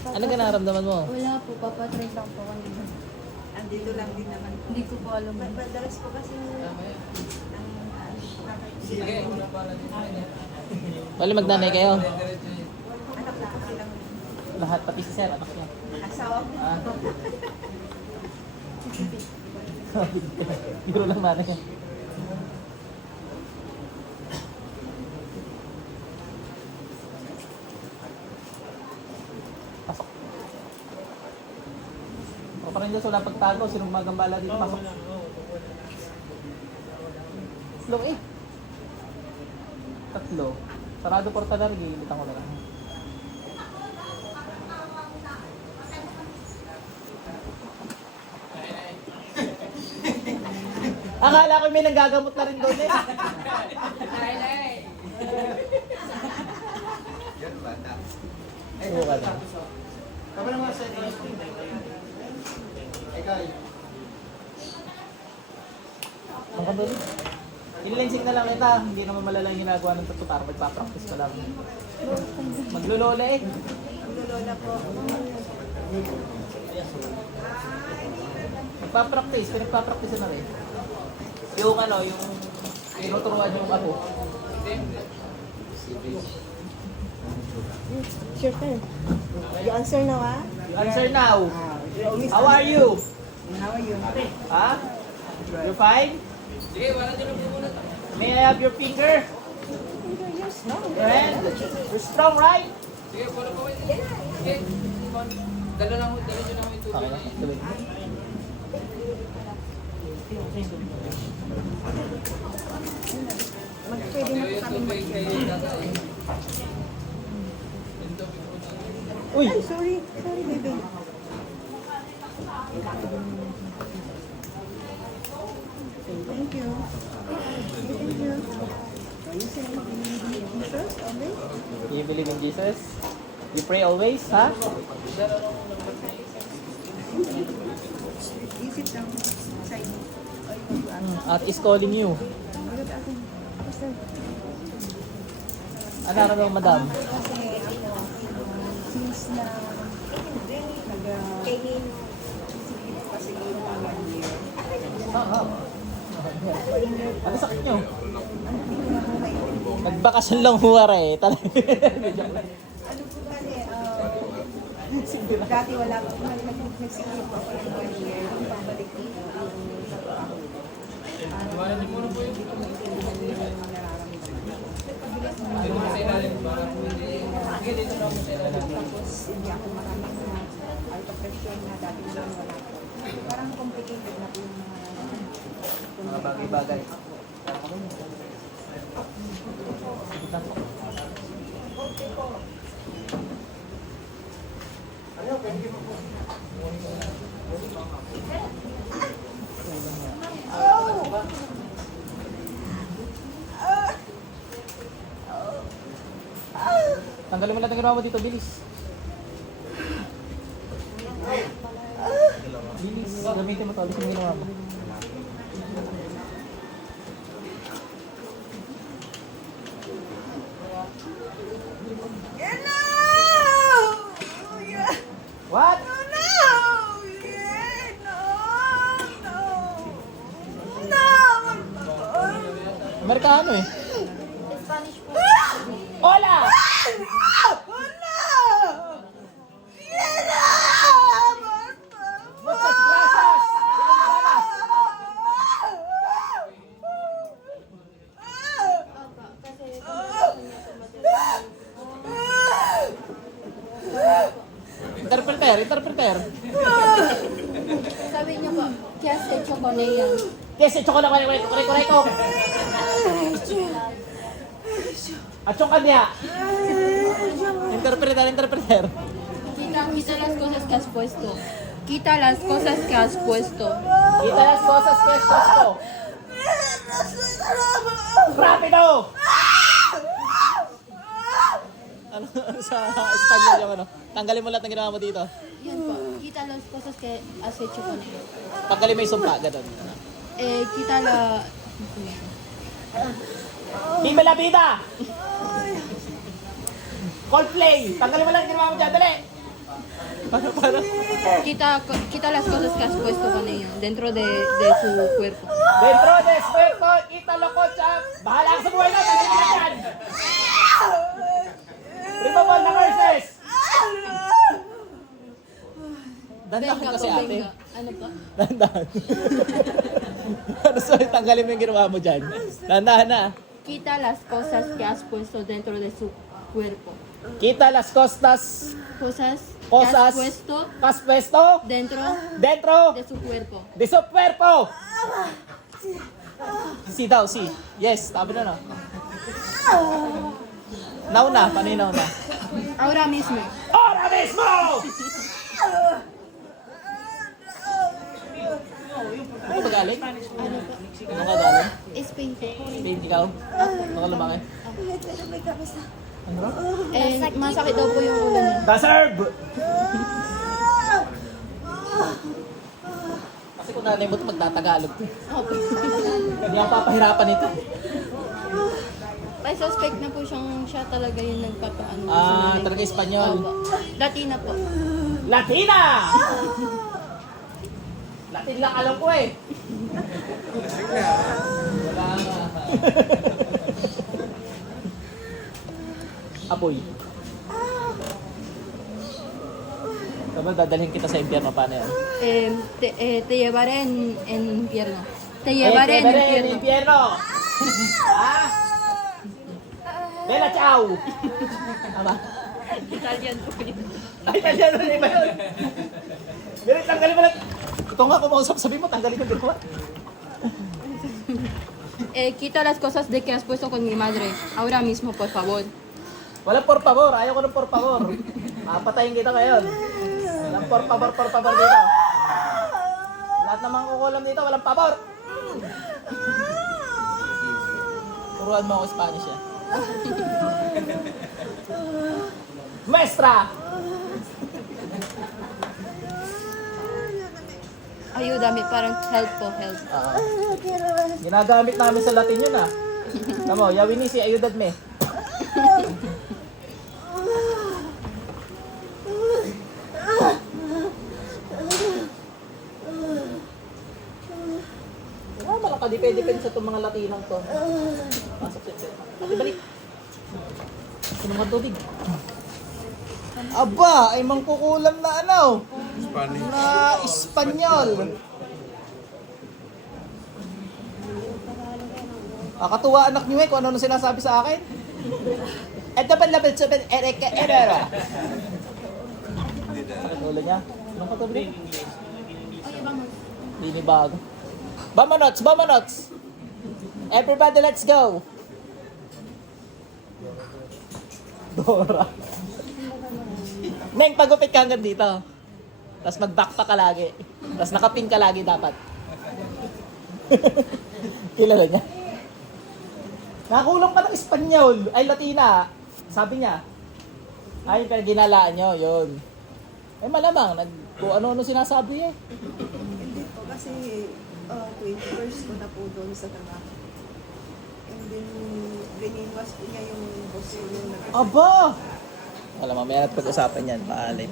Ano ka nararamdaman mo? Wala po, papatrace lang po kanina. Andito lang din naman. Hindi ko po alam. Madalas po kasi Wala magnanay kayo? anak na kasi lang. Lahat, pati si Sir, anak niya. Asawa ko. Ah. Biro lang nanay. Pasok. O parang dyan wala pagtago, sinong magambala dito, pasok. Slow eh. Tatlo. Sarado porta na rin, ilitan ko na lang. Akala ko may nanggagamot na rin doon eh. Oo ka na. Kamu naman sa ito. Ikaw. Ang kadali. Inilensing na lang kita. Hindi naman malala yung ginagawa ng tattoo para magpa-practice ka lang. Maglulola eh. Lola po. Magpa-practice. Pinagpa-practice na rin. Yung ano, yung tinuturuan yung ako. It's your turn. You answer now, ah? You answer now. You always How are you? How are you? Ha? You're fine? May I have your finger? You're strong. Your hand? You're strong, right? Dalo lang nyo lang ito. Okay na. Gawin mo. Pwede na po kami Uy! Ay, sorry. Sorry, baby. Thank you. Thank you. So, you say Jesus, amen? Do you believe in Jesus? You pray always, ha? You sit down beside me. Or you want to ask? At is calling you. You want to ask him? Pastor. Ano na daw, madam? Kasi ako, since na nag-training, kasi yung mga year, Ano sakit nyo? ano po na po maintindihan. Nagbakasyon lang huwara eh. Ano po kasi, dati wala pa, nagsikip po ako ng 1 year, yung pabalik dito, yung sa trabaho. Hindi ko maintindihan yung nararamdaman. Tapos, hindi ako maraming alta-pressure na dati naman wala po. Parang complicated na po yung Mga bagay-bagay. Tanggalin mo lahat ng ginawa mo dito, bilis. Bilis, gamitin mo to, alisin mo yung ginawa mo. What? Amerikano eh. Spanish po. Hola! Muchas gracias! Interpreter. Sabi niyo po, kaya sa chocolate yan. Yes, chocolate ko. At yung kanya. Interpreter. Quita las cosas que has puesto. Quita las cosas que has puesto. Quita las cosas que has puesto. Rápido! Ano sa Espanyol yung ano? Tanggalin mo lahat ng ginawa mo dito. Yan po. Quita las cosas que has hecho con él. Tanggalin mo yung sumpa, ganun. Quita la... Viva la vida! Coldplay! Tanggalin mo lang yung ginawa mo dyan, dali! Quita las cosas que has puesto con ellos dentro de su cuerpo. Dentro de espuerto, Italo Kocha, bahala ka sa buhay na, tanggalin ka dyan! Removal na curses! Dandahan Venga kasi po, ate. venga. Ano pa? Dandahan. Ano sorry, tanggalin mo yung ginawa mo dyan. Dandahan na. Quita las cosas que has puesto dentro de su cuerpo. Kita las costas, Cosas que Cosas. has puesto has puesto dentro dentro de su cuerpo. de su cuerpo. Si daw, si. Yes, sabi na no. Nauna, paano yung nauna? Ahora mismo. Ahora mismo! Ano ka galing? Ano ka galing? Spain po. Spain, ikaw? Ano ka lumaki? Ano? Masakit daw po yung ulo niya. Deserve! Kasi kung nanay mo ito, magtatagalog ko. Okay. Hindi ako papahirapan ito. May suspect na po siya talaga yung nagpapaano. Talaga Espanyol. Opo. Latina po. Latina! Latin lang alam ko eh. Wala nga. Apoy. Tama, dadalhin kita sa impyerno. Paano yan? Te llevaré en infierno. Te llevaré en infierno. Impyerno! Ha? Bella ciao! Tama? Italian po yun. Ay, Italiano na iba yun. Ganun, tanggalin mo lang. Ito nga kumausap, sabi mo, tanggalin mo ginawa. Quita las cosas de que has puesto con mi madre. Ahora mismo, por favor. Walang por favor, ayaw ko ng por favor. Mapatayin kita ngayon. Walang por favor dito. Lahat namang kukulam dito, walang pabor. Turuan mo ako Spanish eh. Maestra! Ayúdame, parang help po, help. Ginagamit namin sa Latin yun ah. Tamo, yawini si ayudad me. Depende sa itong mga Latinang to. Pasok siya. Ate, balik. Ano mga tubig? Aba, ay mangkukulam na ano? Spanish. Na Espanyol. Katuwa anak niyo eh kung ano sinasabi sa akin. Ito ba label sa ereka erera? Ang ulo niya. Anong katubig? Hindi bago. Vamos! Everybody, let's go! Dora. Neng, pagupit ka hanggang dito. Tapos mag-backpack ka lagi. Tapos nakapin ka lagi dapat. Kilala niya. Nakakulong pa ng Espanyol. Ay, Latina. Sabi niya. Ay, pero ginalaan nyo. Yun. Eh, malamang. Kung ano-ano sinasabi eh. Hindi po kasi 21st ko na po doon sa trabaho. And then, bininwas po niya yung boss yung Aba! Wala, mamaya natin pag-usapan yan. Paalay tayo.